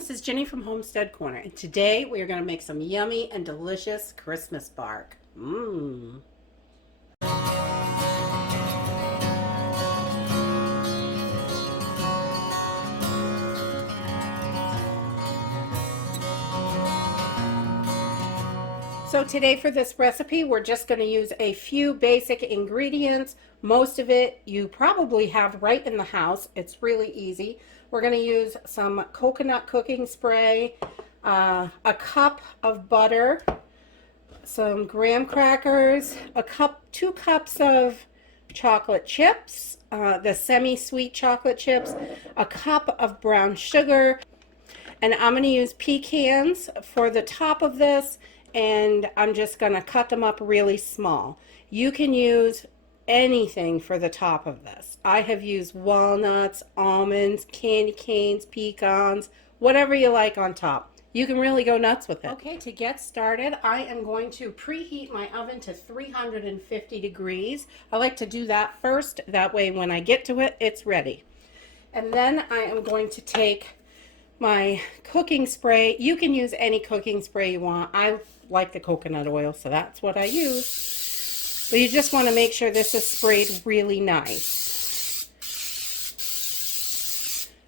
this is Jenny from Homestead Corner, and today we are going to make some yummy and delicious Christmas bark. Mmm. So today for this recipe, we're just going to use a few basic ingredients. Most of it you probably have right in the house. It's really easy. We're going to use some coconut cooking spray, a cup of butter, some graham crackers, 2 cups of chocolate chips, the semi-sweet chocolate chips, a cup of brown sugar, and I'm going to use pecans for the top of this, and I'm just going to cut them up really small. You can use anything for the top of this. I have used walnuts, almonds, candy canes, pecans, whatever you like on top. You can really go nuts with it. Okay, to get started, I am going to preheat my oven to 350 degrees. I like to do that first. That way when I get to it, it's ready. And then I am going to take my cooking spray. You can use any cooking spray you want. I like the coconut oil, so that's what I use. But you just want to make sure this is sprayed really nice,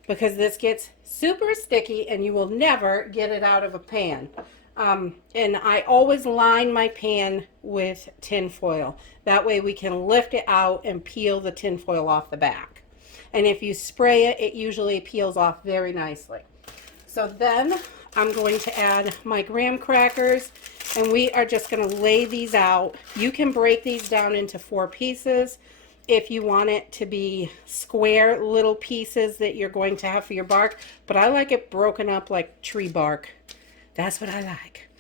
because this gets super sticky and you will never get it out of a pan. And I always line my pan with tin foil. That way we can lift it out and peel the tin foil off the back. And if you spray it, it usually peels off very nicely. So then I'm going to add my graham crackers, and we are just going to lay these out. You can break these down into 4 pieces if you want it to be square little pieces that you're going to have for your bark, but I like it broken up like tree bark. That's what I like.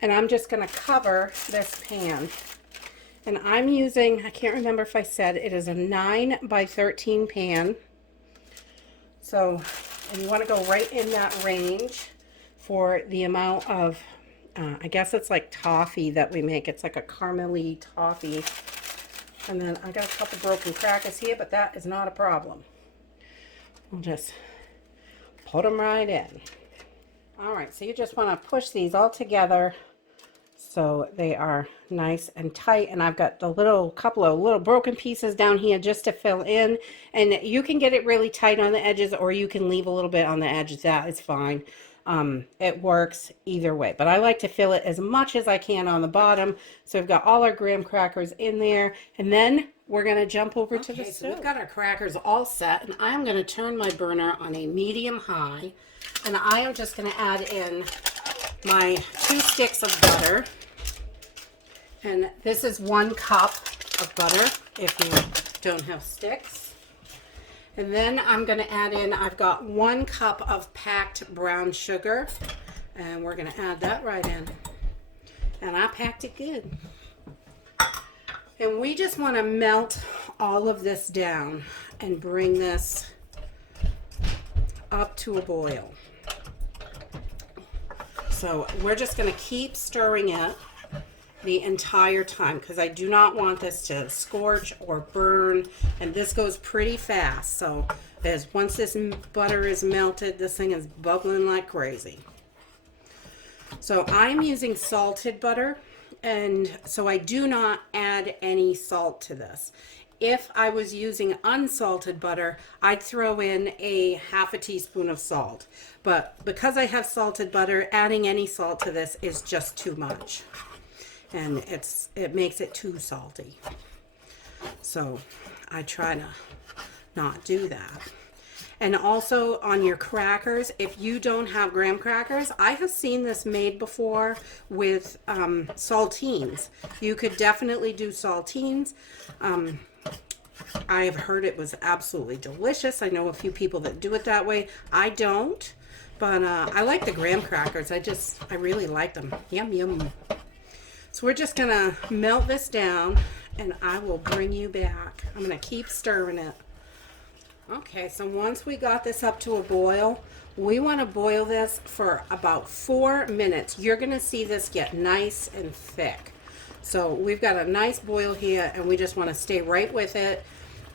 And I'm just going to cover this pan. And I'm using, I can't remember if I said, it is a 9 by 13 pan. So, and you want to go right in that range for the amount of, I guess it's like toffee that we make. It's like a caramely toffee. And then I got a couple broken crackers here, but that is not a problem. We'll just put them right in. All right, so you just want to push these all together so they are nice and tight. And I've got the couple of little broken pieces down here just to fill in. And you can get it really tight on the edges, or you can leave a little bit on the edges. That is fine. It works either way, but I like to fill it as much as I can on the bottom. So we've got all our graham crackers in there, and then we're going to jump over to the stove. So we've got our crackers all set, and I'm going to turn my burner on a medium high, and I am just going to add in my 2 sticks of butter. And this is 1 cup of butter if you don't have sticks. And then I'm going to add in, I've got 1 cup of packed brown sugar, and we're going to add that right in. And I packed it good. And we just want to melt all of this down and bring this up to a boil. So we're just going to keep stirring it the entire time, because I do not want this to scorch or burn, and this goes pretty fast. So once this butter is melted, this thing is bubbling like crazy. So I'm using salted butter, and so I do not add any salt to this. If I was using unsalted butter, I'd throw in a ½ teaspoon of salt, but because I have salted butter, adding any salt to this is just too much. And it makes it too salty. So I try to not do that. And also on your crackers, if you don't have graham crackers, I have seen this made before with saltines. You could definitely do saltines. I've heard it was absolutely delicious. I know a few people that do it that way. I don't, but I like the graham crackers. I really like them. Yum, yum. So we're just going to melt this down, and I will bring you back. I'm going to keep stirring it. Okay, so once we got this up to a boil, we want to boil this for about 4 minutes. You're going to see this get nice and thick. So we've got a nice boil here, and we just want to stay right with it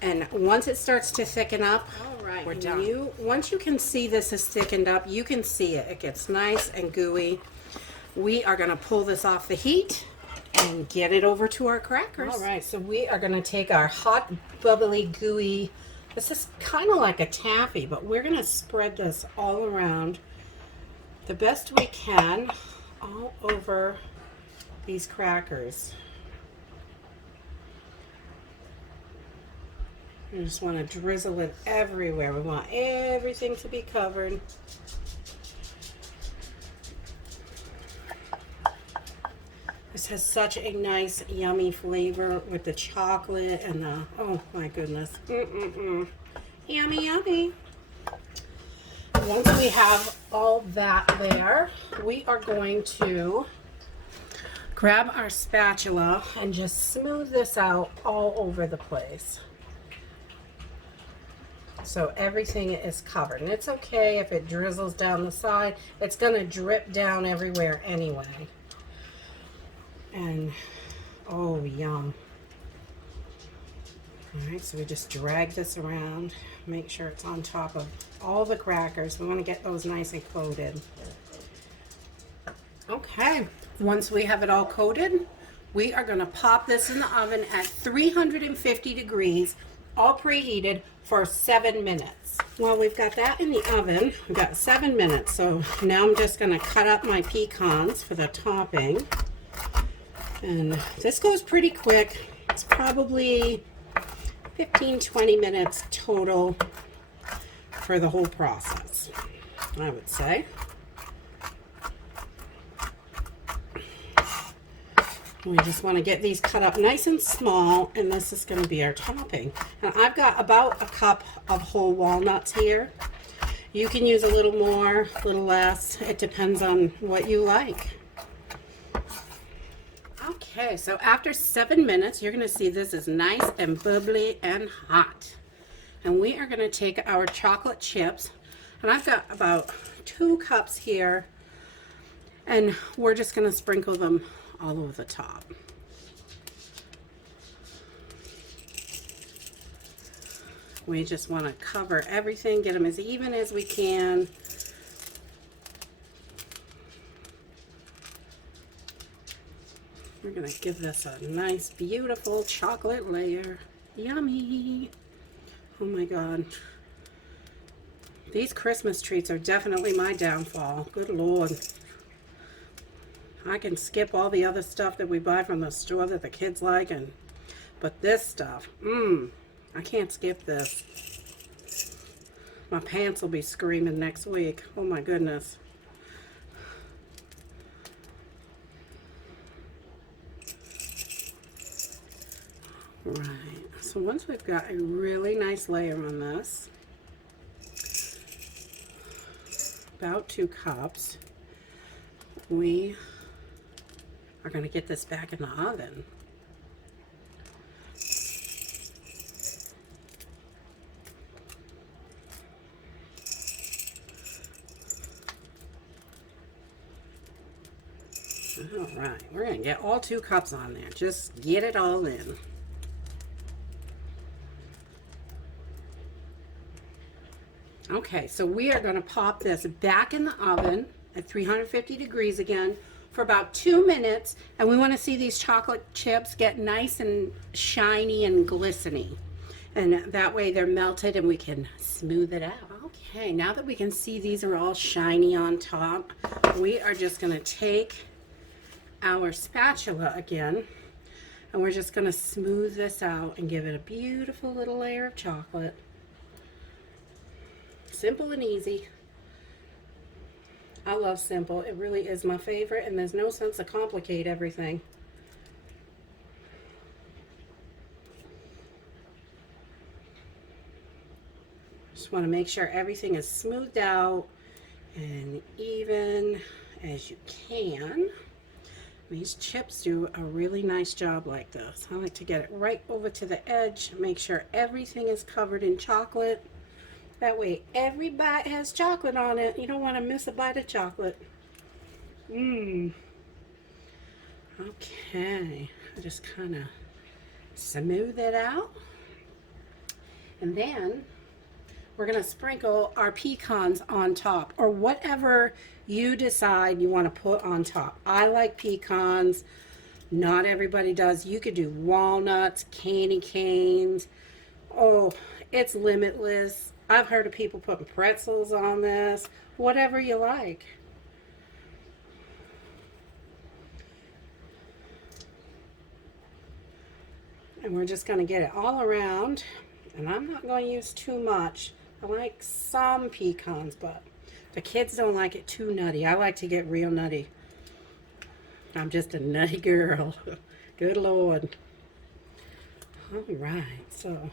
And once it starts to thicken up, all right, we're done. Once you can see this is thickened up, you can see it. It gets nice and gooey. We are going to pull this off the heat and get it over to our crackers. All right, so we are going to take our hot, bubbly, gooey, this is kind of like a taffy, but we're going to spread this all around the best we can all over these crackers. We just want to drizzle it everywhere. We want everything to be covered. This has such a nice, yummy flavor with the chocolate and the, oh my goodness. Yummy, yummy. Once we have all that there, we are going to grab our spatula and just smooth this out all over the place. So everything is covered. And it's okay if it drizzles down the side. It's going to drip down everywhere anyway. And, oh, yum. All right, so we just drag this around. Make sure it's on top of all the crackers. We want to get those nice and coated. Okay, once we have it all coated, we are going to pop this in the oven at 350 degrees, all preheated, for 7 minutes. Well, we've got that in the oven. We've got 7 minutes, so now I'm just going to cut up my pecans for the topping. And this goes pretty quick. It's probably 15-20 minutes total for the whole process, I would say. We just want to get these cut up nice and small, and this is going to be our topping. And I've got about a cup of whole walnuts here. You can use a little more, a little less. It depends on what you like. Okay, so after 7 minutes, you're going to see this is nice and bubbly and hot. And we are going to take our chocolate chips, and I've got about 2 cups here, and we're just going to sprinkle them all over the top. We just want to cover everything, get them as even as we can. We're going to give this a nice, beautiful chocolate layer. Yummy! Oh my God. These Christmas treats are definitely my downfall. Good Lord. I can skip all the other stuff that we buy from the store that the kids like, but this stuff, I can't skip this. My pants will be screaming next week. Oh my goodness. Right, so once we've got a really nice layer on this, about 2 cups, we are going to get this back in the oven. All right, we're going to get all 2 cups on there. Just get it all in. Okay, so we are going to pop this back in the oven at 350 degrees again for about 2 minutes, and we want to see these chocolate chips get nice and shiny and glistening, and that way they're melted and we can smooth it out. Okay, now that we can see these are all shiny on top, we are just going to take our spatula again, and we're just going to smooth this out and give it a beautiful little layer of chocolate. Simple and easy. I love simple. It really is my favorite, and there's no sense to complicate everything. Just want to make sure everything is smoothed out and even as you can. These chips do a really nice job like this. I like to get it right over to the edge, make sure everything is covered in chocolate. That way every bite has chocolate on it. You don't want to miss a bite of chocolate. Okay, I just kind of smooth it out. And then we're going to sprinkle our pecans on top, or whatever you decide you want to put on top. I like pecans. Not everybody does. You could do walnuts, candy canes. Oh, it's limitless. I've heard of people putting pretzels on this. Whatever you like. And we're just going to get it all around. And I'm not going to use too much. I like some pecans, but the kids don't like it too nutty. I like to get real nutty. I'm just a nutty girl. Good Lord. All right, so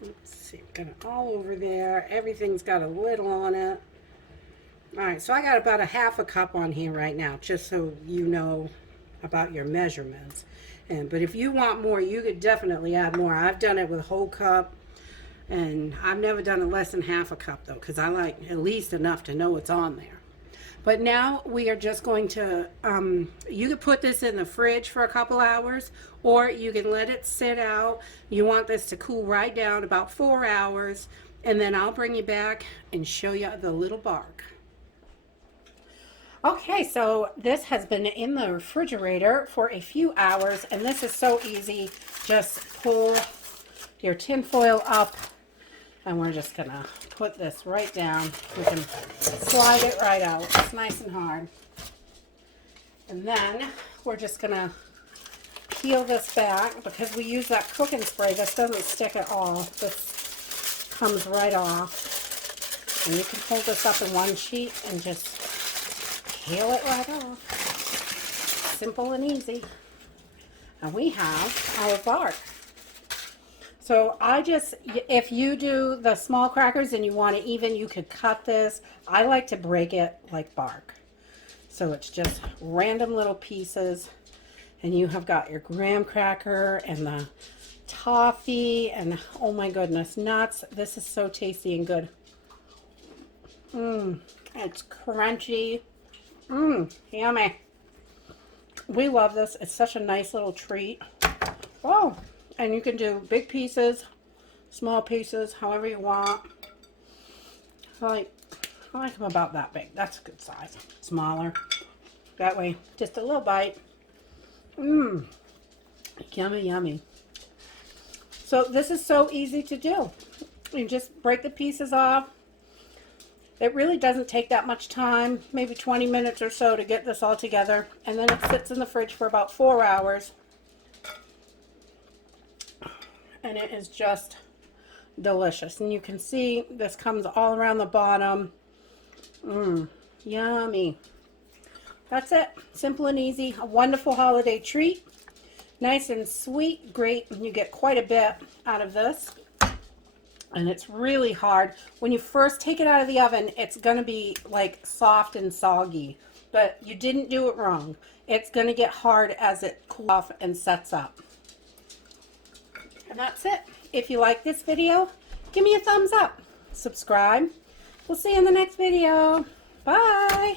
let's see. Got it all over there. Everything's got a little on it. All right, so I got about a half a cup on here right now, just so you know about your measurements. But if you want more, you could definitely add more. I've done it with a whole cup, and I've never done it less than half a cup though, because I like at least enough to know what's on there. But now we are just going to, you could put this in the fridge for a couple hours, or you can let it sit out. You want this to cool right down about 4 hours, and then I'll bring you back and show you the little bark. Okay, so this has been in the refrigerator for a few hours, and this is so easy. Just pull your tin foil up, and we're just gonna put this right down. We can slide it right out. It's nice and hard. And then we're just gonna peel this back. Because we use that cooking spray, this doesn't stick at all. This comes right off. And you can hold this up in one sheet and just peel it right off. Simple and easy. And we have our bark. So if you do the small crackers and you want it even, you could cut this. I like to break it like bark. So it's just random little pieces. And you have got your graham cracker and the toffee and, oh my goodness, nuts. This is so tasty and good. It's crunchy. Yummy. We love this. It's such a nice little treat. Oh, and you can do big pieces, small pieces, however you want. I like them about that big. That's a good size. Smaller. That way, just a little bite. Yummy, yummy. So this is so easy to do. You just break the pieces off. It really doesn't take that much time, maybe 20 minutes or so to get this all together. And then it sits in the fridge for about 4 hours. And it is just delicious. And you can see this comes all around the bottom. Yummy. That's it. Simple and easy. A wonderful holiday treat. Nice and sweet. Great. And you get quite a bit out of this. And it's really hard. When you first take it out of the oven, it's going to be like soft and soggy. But you didn't do it wrong. It's going to get hard as it cools off and sets up. And that's it. If you like this video, give me a thumbs up. Subscribe. We'll see you in the next video. Bye.